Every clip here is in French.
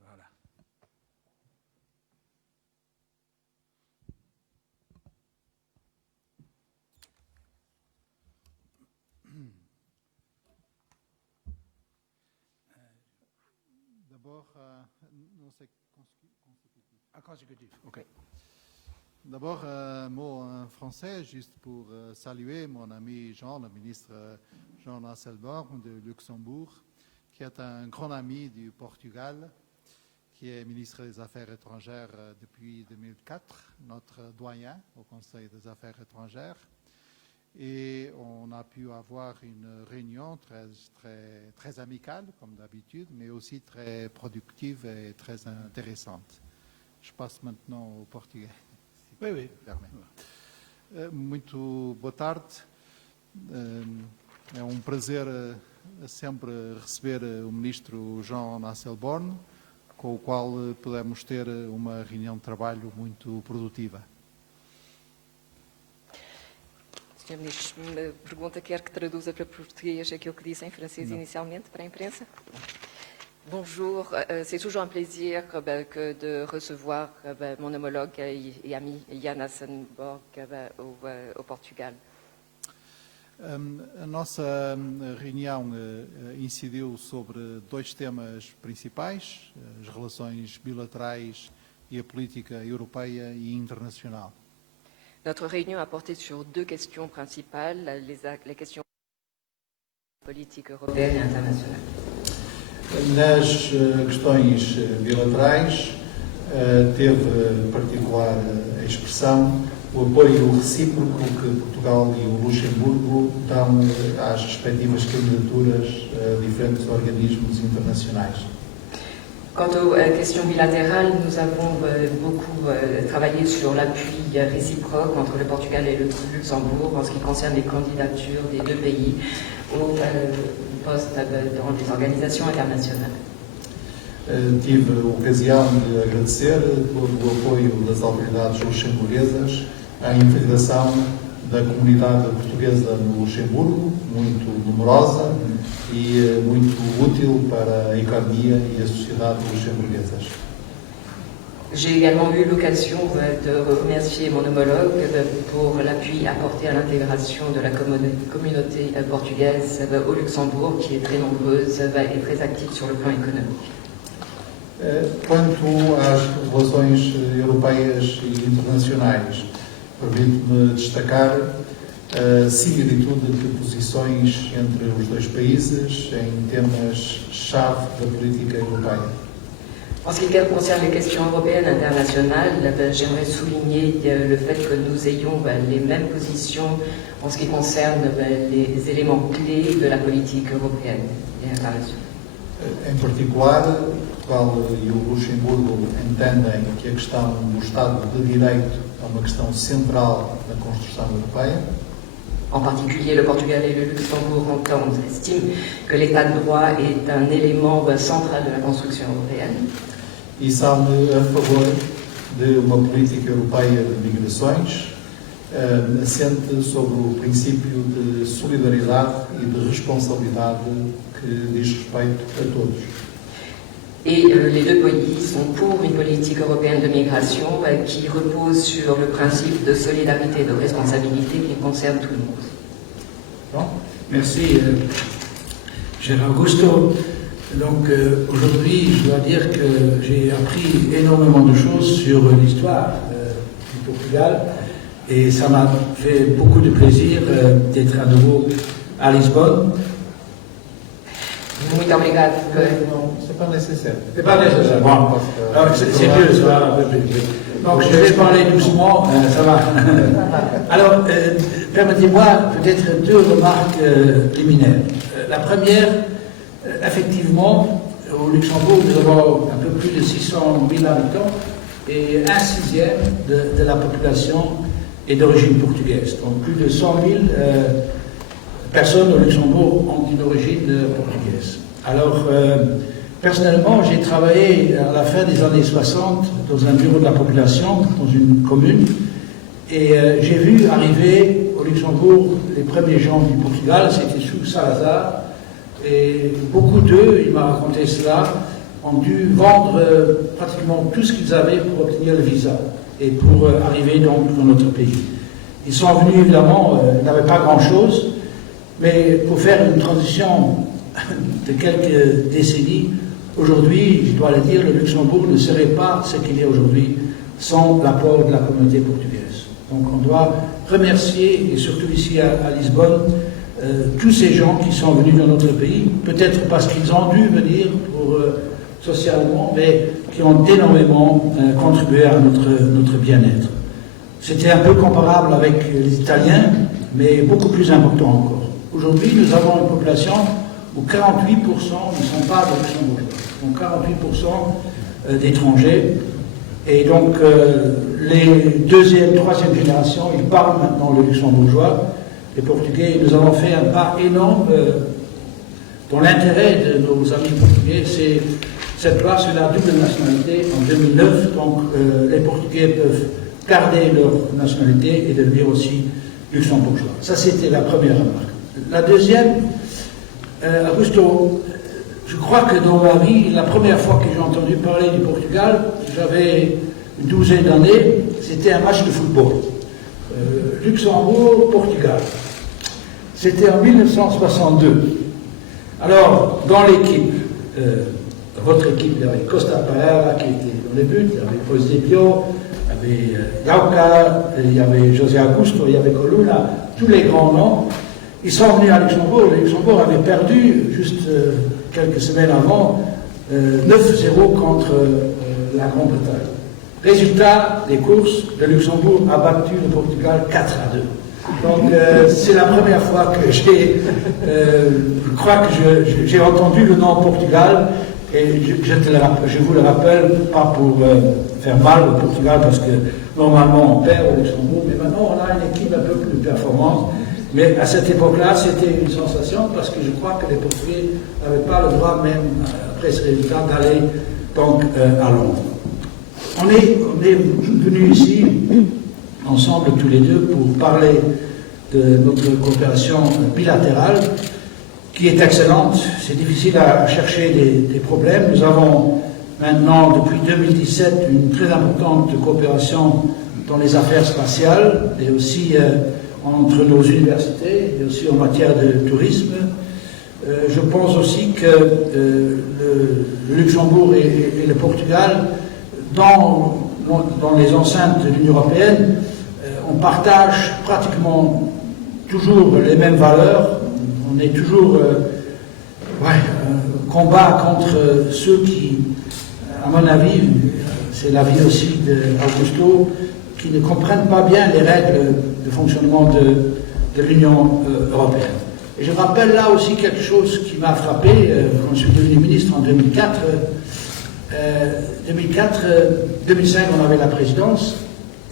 Voilà. D'abord, non, c'est consécutif. Ah, consécutif, ok. D'abord, un mot en français, juste pour saluer mon ami Jean, le ministre Jean Asselborn de Luxembourg, qui est un grand ami du Portugal, qui est ministre des Affaires étrangères depuis 2004, notre doyen au Conseil des Affaires étrangères. Et on a pu avoir une réunion très amicale, comme d'habitude, mais aussi très productive et très intéressante. Je passe maintenant au portugais. Oui, oui. Muito boa tarde. É um prazer sempre receber o ministro Jean Asselborn, com o qual pudemos ter uma reunião de trabalho muito produtiva. Sr. Ministro, me pergunta, quer que traduza para português aquilo que disse em francês initialement para a imprensa? Bonjour, c'est toujours un plaisir que de recevoir mon homologue et ami Jan Asselborn au Portugal. A nossa reunião incidiu sobre dois temas principais, as relações bilaterais e a política europeia e internacional. Notre réunion a porté sur deux questions principales, les questions politiques européennes et internationales. Nas questões bilaterais, teve particular expressão o apoio recíproco que Portugal e o Luxemburgo dão às respectivas candidaturas a diferentes organismos internacionais. Quant aux questions bilatérales, nous avons beaucoup travaillé sur l'appui réciproque entre le Portugal et le Luxembourg en ce qui concerne les candidatures des deux pays au poste dans les organisations internationales. Tive a ocasião de agradecer todo o apoio das autoridades luxemburguesas à integração da comunidade portuguesa no Luxemburgo, muito numerosa e muito útil para a economia e a sociedade luxemburguesas. J'ai également eu l'occasion de remercier mon homologue pour l'appui apporté à l'intégration de la communauté portugaise au Luxembourg, qui est très nombreuse et très active sur le plan économique. Quanto às relações europeias e internacionais, permite-me destacar a similitude de posições entre os dois países em temas-chave da política europeia. En ce qui concerne les questions européennes internationales, j'aimerais souligner le fait que nous ayons les mêmes positions en ce qui concerne les éléments clés de la politique européenne et internationale. Em particular, Portugal e o Luxemburgo entendem que a questão do Estado de Direito é uma questão central na construção europeia. En particulier, le Portugal et le Luxembourg estiment que l'état de droit est un élément central de la construction européenne. E são a favor de uma política europeia de migrações assente sobre o princípio de solidariedade e de responsabilidade que diz respeito a todos. Et les deux pays sont pour une politique européenne de migration qui repose sur le principe de solidarité et de responsabilité qui concerne tout le monde. Bon, merci, cher Augusto. Donc aujourd'hui, je dois dire que j'ai appris énormément de choses sur l'histoire du Portugal et ça m'a fait beaucoup de plaisir d'être à nouveau à Lisbonne. Muito obrigado. Non, c'est pas nécessaire. C'est pas nécessaire. Bon, c'est mieux, ça va. Donc je vais parler doucement, ça va. Alors, permettez-moi peut-être deux remarques liminaires. La première, effectivement, au Luxembourg, nous avons un peu plus de 600 000 habitants et un sixième de la population est d'origine portugaise. Donc plus de 100 000 personnes au Luxembourg ont une origine portugaise. Alors, personnellement, j'ai travaillé à la fin des années 60 dans un bureau de la population, dans une commune, Et j'ai vu arriver au Luxembourg les premiers gens du Portugal, c'était sous Salazar, et beaucoup d'eux, il m'a raconté cela, ont dû vendre pratiquement tout ce qu'ils avaient pour obtenir le visa et pour arriver donc dans notre pays. Ils sont venus évidemment, ils n'avaient pas grand-chose, mais pour faire une transition de quelques décennies, aujourd'hui, je dois le dire, le Luxembourg ne serait pas ce qu'il est aujourd'hui sans l'apport de la communauté portugaise. Donc on doit remercier, et surtout ici à Lisbonne, tous ces gens qui sont venus dans notre pays, peut-être parce qu'ils ont dû venir pour, socialement, mais qui ont énormément contribué à notre bien-être. C'était un peu comparable avec les Italiens, mais beaucoup plus important encore. Aujourd'hui, nous avons une population où 48% ne sont pas de Luxembourgeois, donc 48% d'étrangers. Et donc, les deuxième, troisième générations, ils parlent maintenant le luxembourgeois, les Portugais. Nous avons fait un pas énorme dans l'intérêt de nos amis portugais. C'est cette loi sur la double nationalité en 2009. Donc, les Portugais peuvent garder leur nationalité et devenir aussi luxembourgeois. Ça, c'était la première remarque. La deuxième, Augusto, je crois que dans ma vie, la première fois que j'ai entendu parler du Portugal, j'avais une douzaine d'années, c'était un match de football. Luxembourg-Portugal. C'était en 1962. Alors, dans l'équipe, votre équipe, il y avait Costa Pereira qui était dans les buts, il y avait Eusebio, il y avait Jauka, il y avait José Augusto, il y avait Coluna, tous les grands noms. Ils sont venus à Luxembourg. Le Luxembourg avait perdu, juste quelques semaines avant, 9-0 contre la Grande-Bretagne. Résultat des courses, le Luxembourg a battu le Portugal 4-2. Donc c'est la première fois que je crois que j'ai entendu le nom Portugal, et je vous le rappelle, pas pour faire mal au Portugal, parce que normalement on perd au Luxembourg, mais maintenant on a une équipe un peu plus performante. Mais à cette époque-là, c'était une sensation, parce que je crois que les Portugais n'avaient pas le droit, même après ce résultat, d'aller donc à Londres. On est venus ici, ensemble tous les deux, pour parler de notre coopération bilatérale, qui est excellente. C'est difficile à chercher des problèmes. Nous avons maintenant, depuis 2017, une très importante coopération dans les affaires spatiales, et aussi entre nos universités, et aussi en matière de tourisme. Je pense aussi que le Luxembourg et le Portugal, dans les enceintes de l'Union européenne, on partage pratiquement toujours les mêmes valeurs. On est toujours combat contre ceux qui, à mon avis, c'est l'avis aussi d'Augusto, qui ne comprennent pas bien les règles de fonctionnement de l'Union européenne. Et je rappelle là aussi quelque chose qui m'a frappé quand je suis devenu ministre en 2004. 2005, on avait la présidence,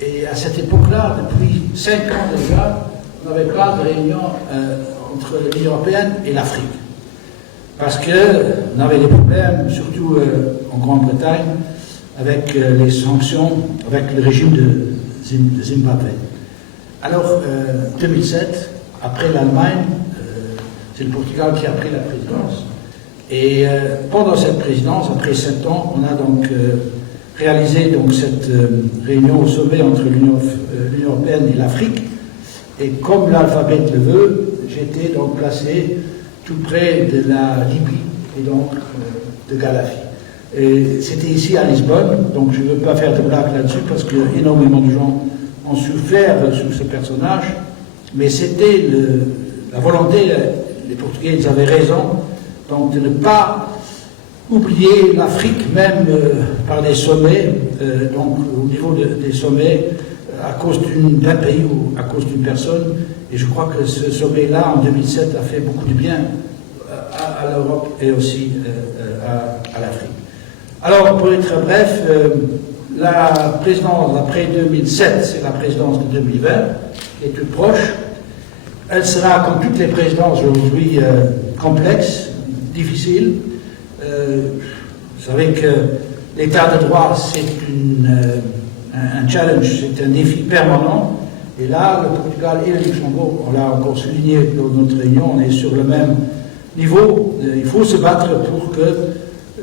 et à cette époque-là, depuis 5 ans déjà, on n'avait pas de réunion entre l'Union européenne et l'Afrique. Parce qu'on avait des problèmes, surtout en Grande-Bretagne, avec les sanctions, avec le régime de Zimbabwe. Alors, 2007, après l'Allemagne, c'est le Portugal qui a pris la présidence. Et pendant cette présidence, après 7 ans, on a donc réalisé donc, cette réunion au sommet entre l'Union européenne et l'Afrique. Et comme l'alphabet le veut, j'étais donc placé tout près de la Libye et donc de Gaddafi. Et c'était ici à Lisbonne, donc je ne veux pas faire de blague là-dessus parce que énormément de gens ont souffert sous ce personnage, mais c'était la volonté, les Portugais ils avaient raison, donc de ne pas oublier l'Afrique même par des sommets, donc au niveau des sommets, à cause d'un pays ou à cause d'une personne. Et je crois que ce sommet-là, en 2007, a fait beaucoup de bien à l'Europe et aussi à l'Afrique. Alors, pour être bref, la présidence après 2007, c'est la présidence de 2020, qui est toute proche. Elle sera, comme toutes les présidences aujourd'hui, complexe, difficile. Vous savez que l'état de droit, c'est un challenge, c'est un défi permanent. Et là, le Portugal et le Luxembourg, on l'a encore souligné lors de notre réunion, on est sur le même niveau. Il faut se battre pour que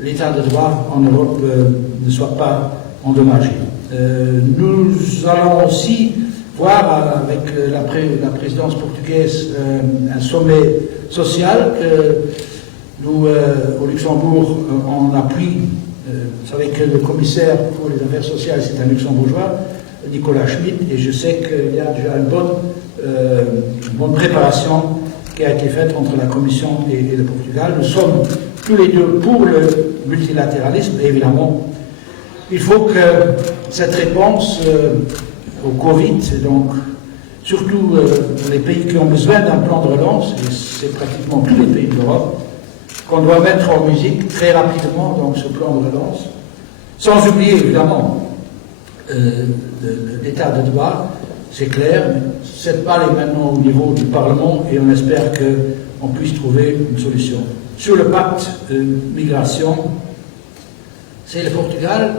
l'état de droit en Europe ne soit pas endommagé. Nous allons aussi voir avec la présidence portugaise un sommet social que nous, au Luxembourg, on appuie. Vous savez que le commissaire pour les affaires sociales, c'est un luxembourgeois, Nicolas Schmitt, et je sais qu'il y a déjà une bonne préparation qui a été faite entre la Commission et le Portugal. Nous sommes tous les deux pour le multilatéralisme, et évidemment, il faut que cette réponse au Covid, donc surtout les pays qui ont besoin d'un plan de relance, et c'est pratiquement tous les pays d'Europe, qu'on doit mettre en musique très rapidement donc ce plan de relance, sans oublier évidemment l'état de droit, c'est clair, mais cette balle est maintenant au niveau du Parlement et on espère qu'on puisse trouver une solution. Sur le pacte de migration, c'est le Portugal,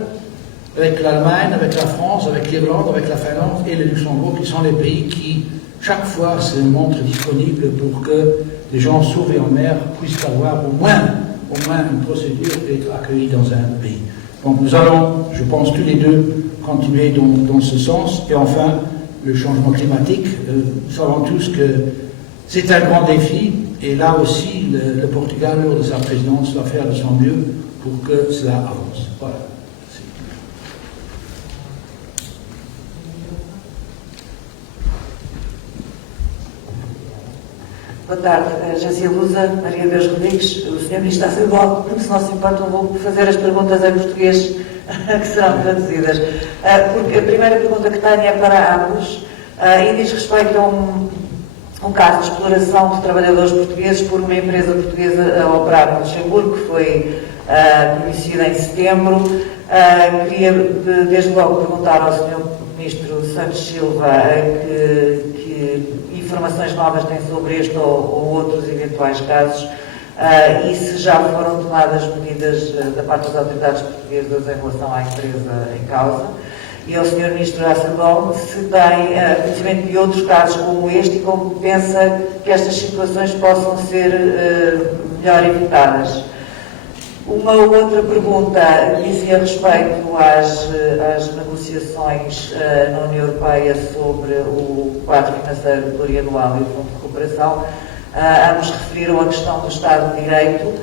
avec l'Allemagne, avec la France, avec l'Irlande, avec la Finlande et le Luxembourg qui sont les pays qui, chaque fois, se montrent disponibles pour que les gens sauvés en mer puissent avoir au moins une procédure et être accueillis dans un pays. Donc nous allons, je pense, tous les deux continuer dans ce sens. Et enfin, le changement climatique, nous savons tous que c'est un grand défi. Et là aussi, le Portugal, lors de sa présidence, va faire de son mieux pour que cela avance. Voilà. Boa tarde, Agência Lusa, Maria Deus Rodrigues, o Sr. Ministro está igual, se não se importa, eu vou fazer as perguntas em português que serão traduzidas. Porque a primeira pergunta que tenho é para ambos e diz respeito a um caso de exploração de trabalhadores portugueses por uma empresa portuguesa a operar no Luxemburgo, que foi conhecida em setembro. Queria desde logo perguntar ao Sr. Ministro Santos Silva que informações novas tem sobre este ou outros eventuais casos e se já foram tomadas medidas da parte das autoridades portuguesas em relação à empresa em causa. E ao Sr. Ministro Asselborn se tem conhecimento de outros casos como este e como pensa que estas situações possam ser melhor evitadas. Uma outra pergunta dizia respeito às negociações na União Europeia sobre o quadro financeiro plurianual e o Fundo de Recuperação. Ambos referiram a questão do Estado de Direito.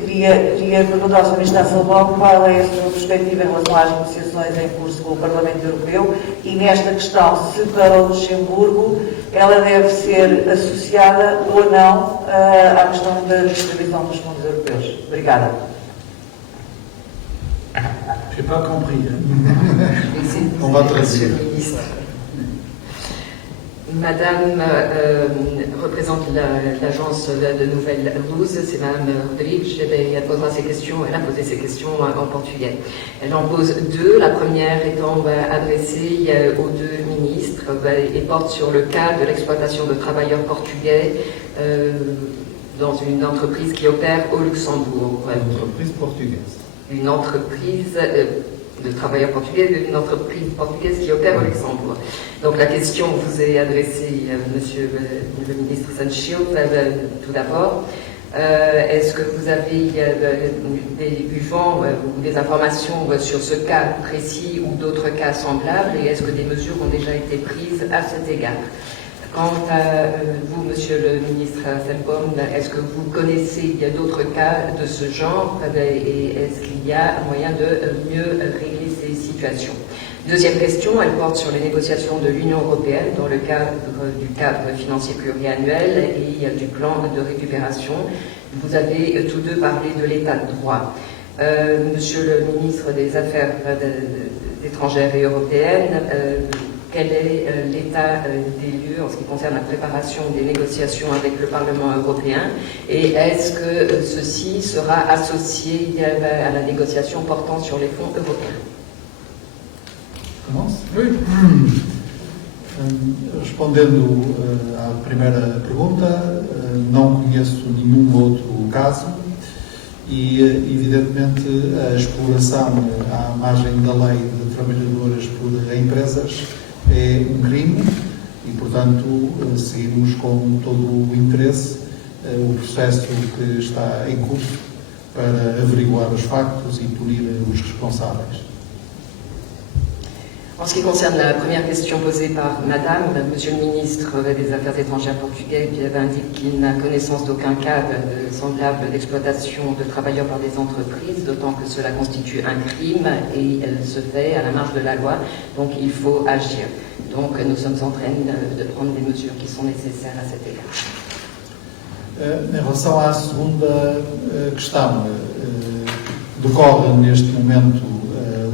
Queria perguntar ao Sr. Ministro Asselborn qual é a sua perspectiva em relação às negociações em curso com o Parlamento Europeu e nesta questão, se para o Luxemburgo ela deve ser associada ou não à questão da distribuição dos fundos europeus. Obrigada. Je n'ai pas compris. On va traduire. Madame représente l'agence de nouvelles Luz, c'est Madame Rodrigues. Elle posera ses questions, elle a posé ses questions en portugais. Elle en pose deux, la première étant adressée aux deux ministres et porte sur le cas de l'exploitation de travailleurs portugais dans une entreprise qui opère au Luxembourg. Une entreprise portugaise. Une entreprise de travailleurs portugais d'une entreprise portugaise qui opère au Luxembourg. Donc la question vous est adressée, Monsieur le ministre Sanchio, tout d'abord. Est-ce que vous avez du vent ou des informations sur ce cas précis ou d'autres cas semblables et est-ce que des mesures ont déjà été prises à cet égard? Quant à vous, Monsieur le ministre Asselborn, est-ce que vous connaissez d'autres cas de ce genre et est-ce qu'il y a moyen de mieux régler ces situations? Deuxième question, elle porte sur les négociations de l'Union européenne dans le cadre du cadre financier pluriannuel et du plan de récupération. Vous avez tous deux parlé de l'état de droit. Monsieur le ministre des Affaires étrangères et européennes, quel est l'état des lieux en ce qui concerne la préparation des négociations avec le Parlement européen et est-ce que ceci sera associé à la négociation portant sur les fonds européens? Commence? Oui. Respondendo à primeira pergunta, não conheço nenhum outro caso e, evidentemente, a exploração à margem da lei de trabalhadores por empresas é um crime e, portanto, seguimos com todo o interesse o processo que está em curso para averiguar os factos e punir os responsáveis. En ce qui concerne la première question posée par Madame, Monsieur le ministre des Affaires étrangères portugais indique qu'il n'a connaissance d'aucun cas semblable d'exploitation de travailleurs par des entreprises, d'autant que cela constitue un crime et elle se fait à la marge de la loi, donc il faut agir. Donc nous sommes en train de prendre les mesures qui sont nécessaires à cet égard. Em relação à segunda questão, decorre neste momento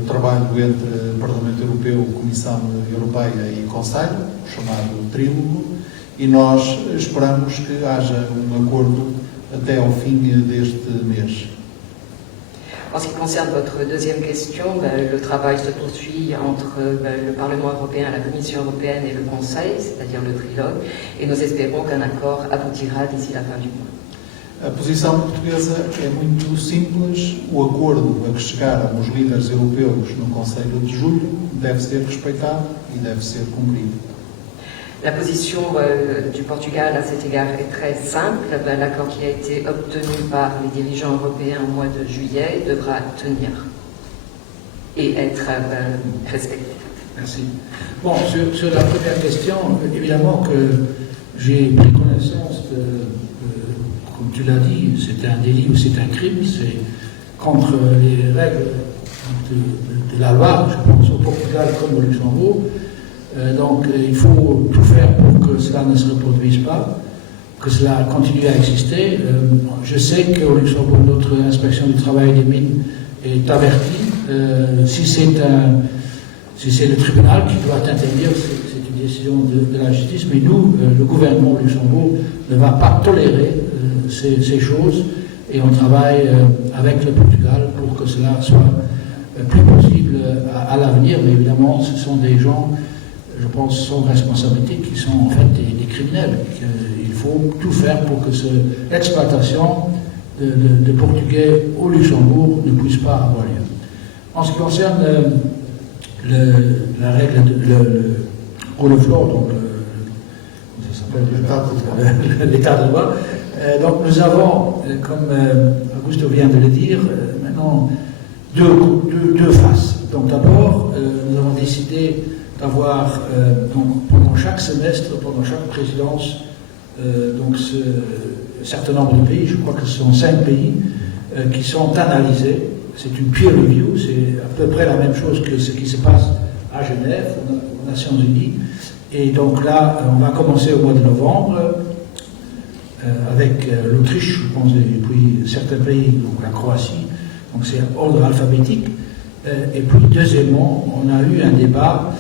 o trabalho entre o Parlamento Europeu, Comissão Europeia e Conselho, chamado trílogo, e nós esperamos que haja um acordo até ao fim deste mês. En ce qui concerne votre deuxième question, le travail se poursuit entre le Parlement européen, la Commission européenne et le Conseil, c'est-à-dire le trilogue, et nous espérons qu'un accord aboutira d'ici la fin du mois. A posição portuguesa é muito simples. O acordo a que chegaram os líderes europeus no Conselho de Julho deve ser respeitado e deve ser cumprido. La position du Portugal à cet égard est très simple. L'accord qui a été obtenu par les dirigeants européens au mois de juillet devra tenir et être respecté. Merci. Bon, sur la première question, évidemment que j'ai pris connaissance comme tu l'as dit, c'est un délit ou c'est un crime, c'est contre les règles de la loi, je pense au Portugal comme au Luxembourg. Donc il faut tout faire pour que cela ne se reproduise pas, que cela continue à exister. Je sais qu'au Luxembourg, notre inspection du travail des mines est avertie. Si c'est le tribunal qui doit intervenir, c'est une décision de la justice, mais nous, le gouvernement au Luxembourg, ne va pas tolérer ces choses et on travaille avec le Portugal pour que cela soit plus possible à l'avenir. Mais évidemment, ce sont des gens, je pense, sans responsabilité, qui sont en fait des criminels. Il faut tout faire pour que l'exploitation de Portugais au Luxembourg ne puisse pas avoir lieu. En ce qui concerne la règle, le rule of law, donc l'état de droit, donc nous avons, comme Augusto vient de le dire, maintenant deux faces. Donc d'abord, nous avons décidé d'avoir pendant chaque semestre, pendant chaque présidence, donc un certain nombre de pays, je crois que ce sont 5 pays, qui sont analysés. C'est une peer review, c'est à peu près la même chose que ce qui se passe à Genève, aux Nations Unies. Et donc là, on va commencer au mois de novembre avec l'Autriche, je pense, et puis certains pays, donc la Croatie, donc c'est ordre alphabétique. Et puis deuxièmement, on a eu un débat,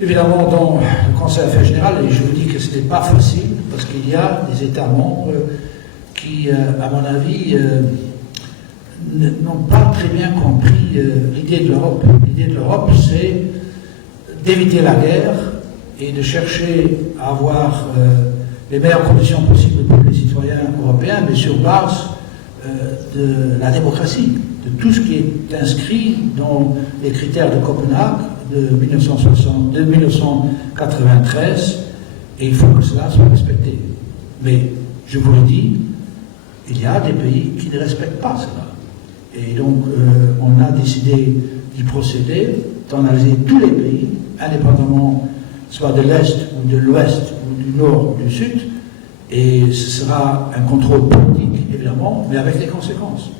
évidemment dans le Conseil Affaires Générales, et je vous dis que ce n'est pas facile, parce qu'il y a des États membres qui, à mon avis, n'ont pas très bien compris l'idée de l'Europe. L'idée de l'Europe, c'est d'éviter la guerre et de chercher à avoir les meilleures conditions possibles pour les citoyens européens, mais sur base de la démocratie, de tout ce qui est inscrit dans les critères de Copenhague de 1993, et il faut que cela soit respecté. Mais, je vous le dis, il y a des pays qui ne respectent pas cela. Et donc, on a décidé d'y procéder, d'analyser tous les pays, indépendamment soit de l'Est ou de l'Ouest ou du Nord ou du Sud, et ce sera un contrôle politique, évidemment, mais avec des conséquences.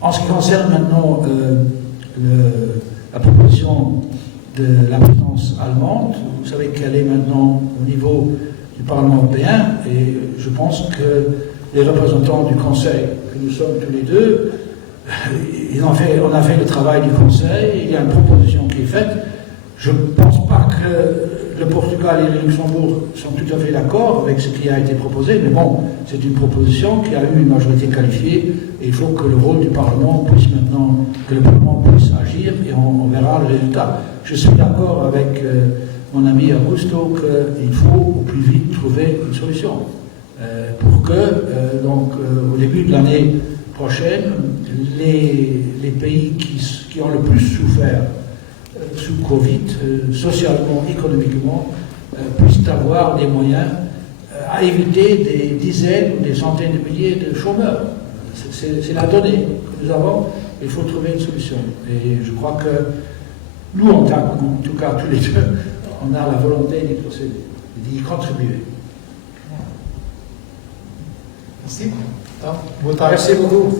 En ce qui concerne maintenant la proposition de la présidence allemande, vous savez qu'elle est maintenant au niveau du Parlement européen, et je pense que les représentants du Conseil, que nous sommes tous les deux, on a fait le travail du Conseil, il y a une proposition qui est faite. Je ne pense pas que le Portugal et le Luxembourg sont tout à fait d'accord avec ce qui a été proposé, mais bon, c'est une proposition qui a eu une majorité qualifiée, et il faut que le rôle du Parlement puisse maintenant, que le Parlement puisse agir, et on verra le résultat. Je suis d'accord avec mon ami Augusto qu'il faut au plus vite trouver une solution pour que, donc, au début de l'année prochaine, les pays qui ont le plus souffert sous Covid, socialement, économiquement, puissent avoir des moyens à éviter des dizaines ou des centaines de milliers de chômeurs. C'est la donnée que nous avons, il faut trouver une solution. Et je crois que nous, en tout cas tous les deux, on a la volonté d'y procéder, d'y contribuer. Merci. Merci beaucoup.